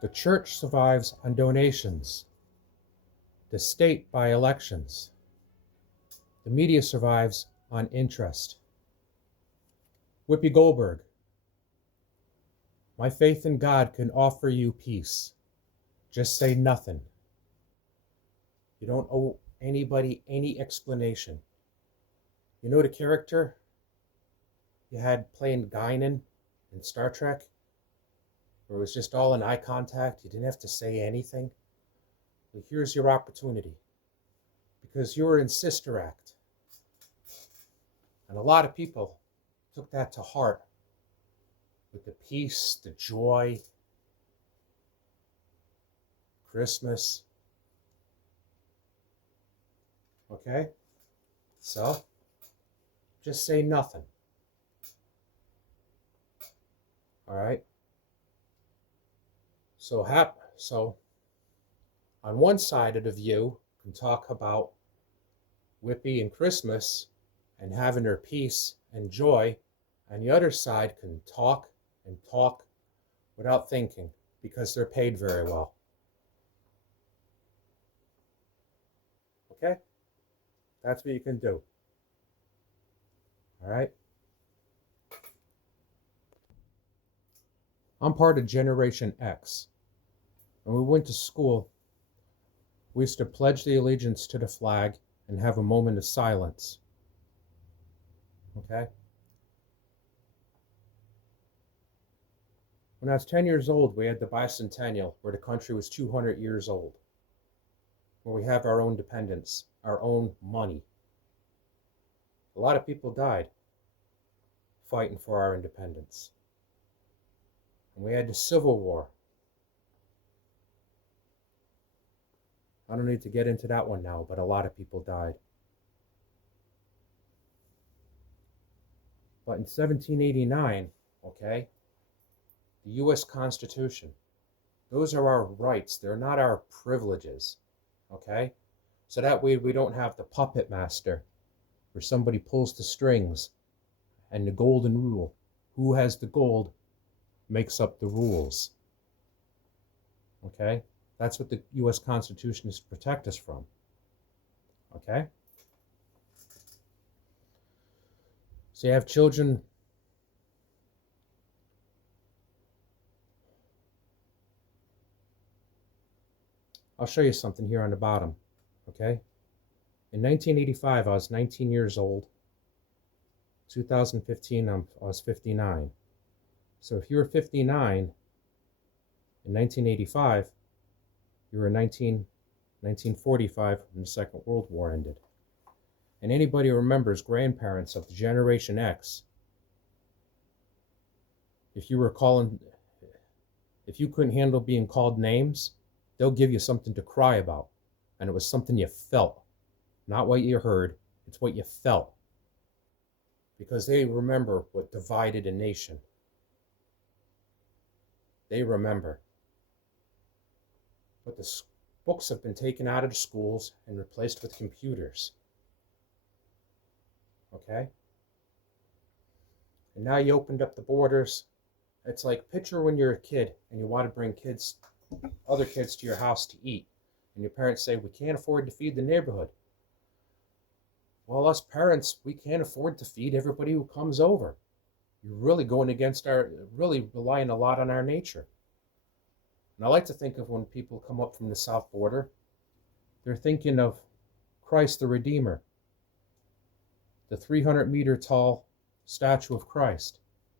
The church survives on donations. The state by elections. The media survives on interest. Whoopi Goldberg. My faith in God can offer you peace. Just say nothing. You don't owe anybody any explanation. You know the character you had playing Guinan in Star Trek? Where it was just all in eye contact, you didn't have to say anything? Well, here's your opportunity. Because you were in Sister Act. And a lot of people took that to heart with the peace, the joy, Christmas. Okay? So, just say nothing. All right? So on one side of the view, can talk about Whippy and Christmas and having their peace and joy, and the other side can talk and talk without thinking because they're paid very well. Okay? That's what you can do. All right? I'm part of Generation X. When we went to school, we used to pledge the allegiance to the flag and have a moment of silence. Okay? When I was 10 years old, we had the bicentennial, where the country was 200 years old, where we have our own independence, our own money. A lot of people died fighting for our independence. And we had the Civil War. I don't need to get into that one now, but a lot of people died. But in 1789, okay, the U.S. Constitution, those are our rights. They're not our privileges, okay? So that way we don't have the puppet master where somebody pulls the strings and the golden rule. Who has the gold makes up the rules, okay? That's what the U.S. Constitution is to protect us from, okay? So you have children. I'll show you something here on the bottom, okay? In 1985, I was 19 years old. 2015, I was 59. So if you were 59 in 1985, you were in 1945 when the Second World War ended. And anybody who remembers grandparents of the Generation X, if you couldn't handle being called names, they'll give you something to cry about. And it was something you felt, not what you heard, it's what you felt. Because they remember what divided a nation. They remember. But the books have been taken out of the schools and replaced with computers. Okay? And now you opened up the borders. It's like, picture when you're a kid and you want to bring other kids to your house to eat. And your parents say, we can't afford to feed the neighborhood. Well, us parents, we can't afford to feed everybody who comes over. You're really going against really relying a lot on our nature. And I like to think of when people come up from the south border, they're thinking of Christ the Redeemer, the 300-meter tall statue of Christ,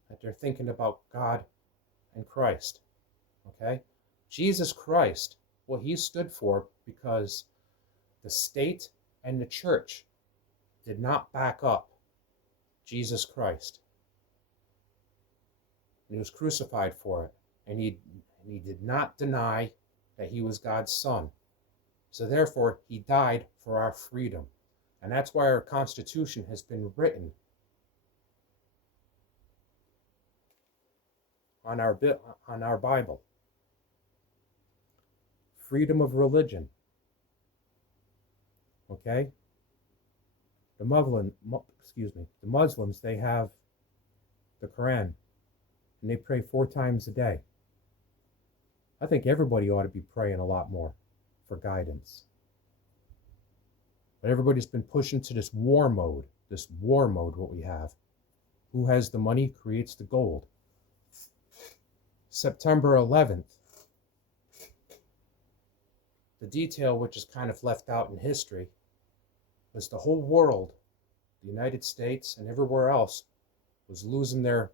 that they're thinking about God and Christ, okay? Jesus Christ, what he stood for, because the state and the church did not back up Jesus Christ. And he was crucified for it. And he did not deny that he was God's son. So therefore, he died for our freedom. And that's why our Constitution has been written on our Bible. Freedom of religion. Okay? The Muslims, they have the Quran, and they pray 4 times a day. I think everybody ought to be praying a lot more for guidance. But everybody's been pushed into this war mode, what we have. Who has the money creates the gold. September 11th, the detail which is kind of left out in history was the whole world, the United States and everywhere else, was losing the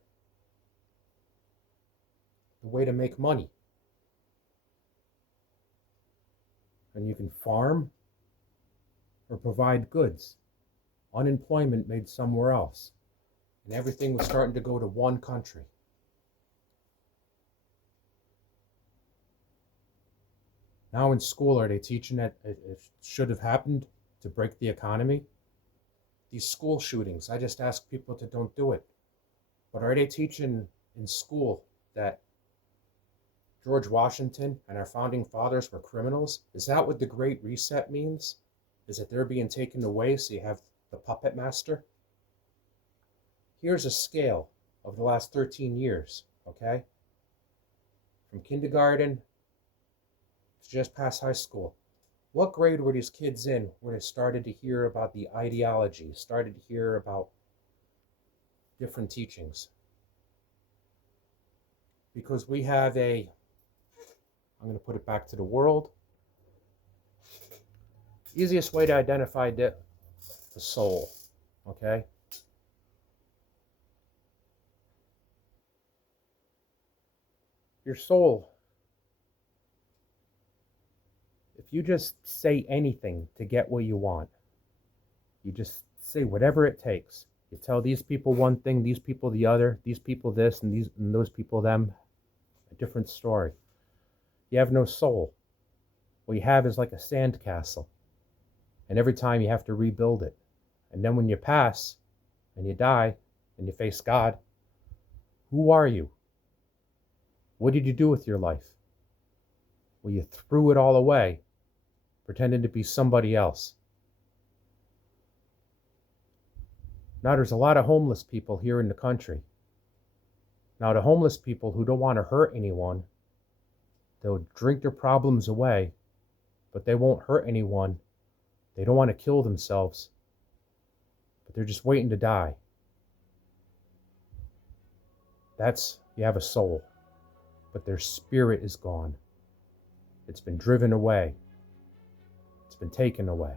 way to make money. And you can farm or provide goods. Unemployment made somewhere else. And everything was starting to go to one country. Now in school, are they teaching that it should have happened to break the economy? These school shootings, I just ask people to don't do it. But are they teaching in school that George Washington and our founding fathers were criminals? Is that what the Great Reset means? Is that they're being taken away so you have the puppet master? Here's a scale of the last 13 years, okay? From kindergarten to just past high school. What grade were these kids in where they started to hear about the ideology, started to hear about different teachings? Because we have I'm going to put it back to the world. Easiest way to identify the soul, okay? Your soul, if you just say anything to get what you want, you just say whatever it takes. You tell these people one thing, these people the other, these people this, and those people them, a different story. You have no soul. What you have is like a sandcastle. And every time you have to rebuild it. And then when you pass and you die and you face God, who are you? What did you do with your life? Well, you threw it all away, pretending to be somebody else. Now there's a lot of homeless people here in the country. Now the homeless people who don't want to hurt anyone, they'll drink their problems away, but they won't hurt anyone. They don't want to kill themselves, but they're just waiting to die. You have a soul, but their spirit is gone. It's been driven away. It's been taken away.